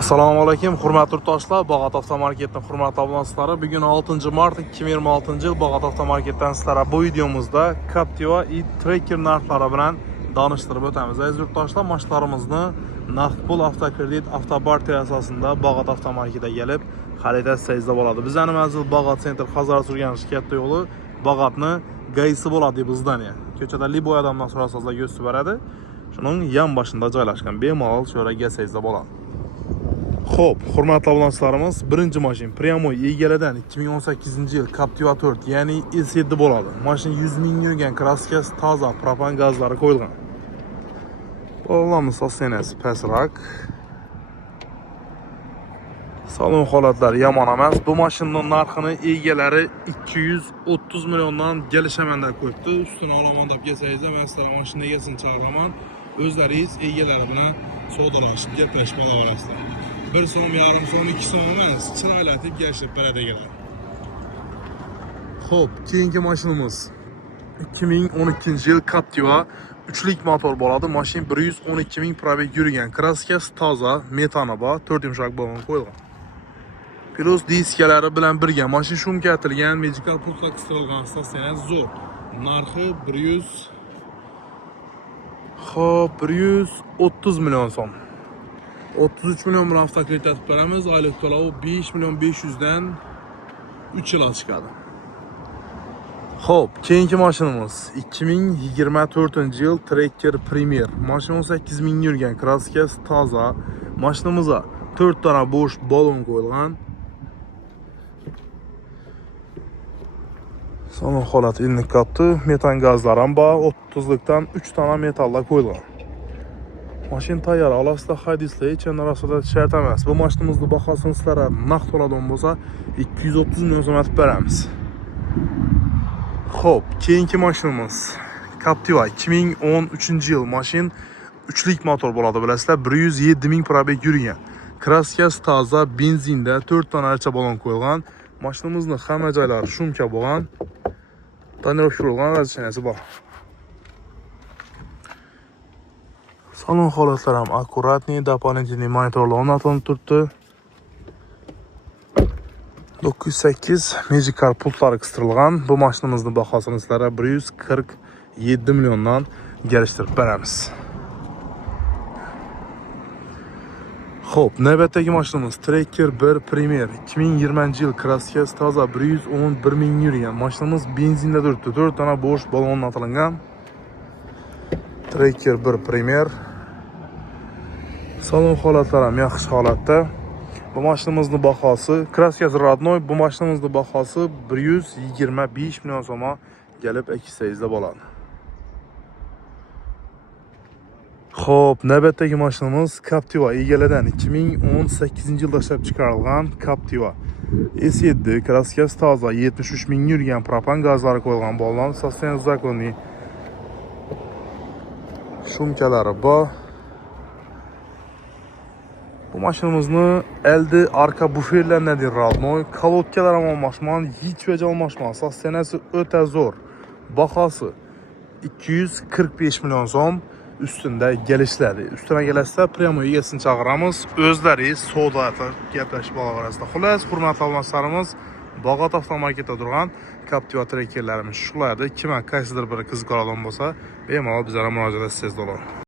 Assalomu alaykum, hurmatli yurtdoshlar. Bog'ot avtomarketning hurmatli abonentlari. Bugun 6-mart 2026-yil Bog'ot avtomarketdan sizlarga bu videomizda Captiva e-Tracker narxlari bilan tanishtirib o'tamiz. Aziz yurtdoshlar, mashinalarimizni naqd pul, avtokredit, avtobarter asosida Bog'ot avtomarketga kelib xarid qilsangizda bo'ladi. Bizning manzil Bog'ot Center Xazar Surganish katta yo'li. Bog'otni gaysi bo'ladi bizdan ya. Ko'chada liboy odamdan so'rasangizlar yo'sib beradi. Shuning yon boshida joylashgan. Bemalol sho'ra kelsangizda bo'ladi. Xo'p, hurmatli abonentlarimiz, birinchi mashina Pryamoy egaladan 2018-yil Captiva 4, ya'ni S7 bo'ladi. Mashina 100 ming yurgan, kraskasi toza, propan gazlari qo'yilgan. Bo'lamiz sostenasi pastroq. Salon holatlari yomon emas. Bu mashinaning narxini egalari 230 milliondan kelishaman deb qo'yibdi. Ustini olaman deb kelsangiz, men sizlarga mashina egasini chaqiraman. O'zlaringiz egalari bilan savdolashib, gaplashib olasizlar. 1 so'm, yarim so'm, 2 so'm emas, chiroylatib kelishib beradi egalar. Xo'p, keyingi mashinamiz 2012-yil Captiva 3lik motor bo'ladi. Mashina 112 ming probeg yurgan, kraskasi toza, metani bor, 4 yumshoq balon qo'yilgan. Plus diskalari bilan birga mashina shumkatilgan, medical pultlar qistilgan, stansiyasi zo'r. Narxi 130 million so'm. 33 million bilan avtokredit atib beramiz. Oylik to'lovi 5 million 500 dan 3 yil chiqadi. Xo'p, keyingi mashinamiz 2024-yil Tracker Premier. Mashina 18 ming yurgan, kraskasi toza. Mashinamizga 4 dona bo'sh balon qo'yilgan. Salon holati ilnik qopti, metan gazlar ham bor, 30likdan 3 dona metallar qo'yilgan. Mashina tayyor, alasida haydislar, hech narasida shart emas. Bu mashinamizni bahosini sizlarga naqd oladigan bo'lsa 230 million so'm atib beramiz. Xo'p, keyingi mashinamiz Captiva 2013-yil mashina 3lik motor bo'ladi, bilasizlar, 107 ming probeg yurgan. Kraskasi toza, benzinda 4 dona archa balon qo'yilgan. Mashinamizning hamma joylari shumka bo'lgan. Tonirovka bo'lgan, razichanasi bor. Salon holatlari ham akkuratniy, doполнительный monitorlar o'rnatilib turibdi. 908 Magical pultlari qistilgan. Bu mashinamizning bahosini sizlarga 147 milliondan kelishtirib beramiz. Xo'p, navbatdagi mashinamiz Tracker 1 Premier 2020-yil, kraskasi toza, 111 ming yurgan. Mashinamiz benzinda turibdi, 4 dona bo'sh balon o'rnatilgan. Tracker 1 Premier. Salon holatlari ham yaxshi holatda. Bu mashinamizning bahosi, kraskasi rodnoy, bu mashinamizning bahosi 125 million so'm kelib ekisangizda bo'ladi. Xo'p, navbatdagi mashinamiz Captiva egaladan 2018-yilda ishlab chiqarilgan Captiva S7, kraskasi toza, 73 ming yurgan, propan gazlari qo'yilgan, balon sostenasi zakonniy. Shumkalari bor. Bu mashinamizni elde arka buferlardan rodnoy, kolodkalar ham almashman, hech vajh almashman. Sostenasi o'ta zo'r. Bahosi 245 million so'm ustida kelishadi. Ustidan kelsa Pryamoy egasini chaqiramiz. O'zlaringiz savdoda gaplashib olaverasizlar. Xullas, hurmatli abonentlarimiz, Bog'ot avtomarketda turgan Captiva Trackerlarimiz shulardi. Kimga qaysidir biri qiziq qolgan bo'lsa, bemalol bizlarga murojaat etsangiz bo'ladi.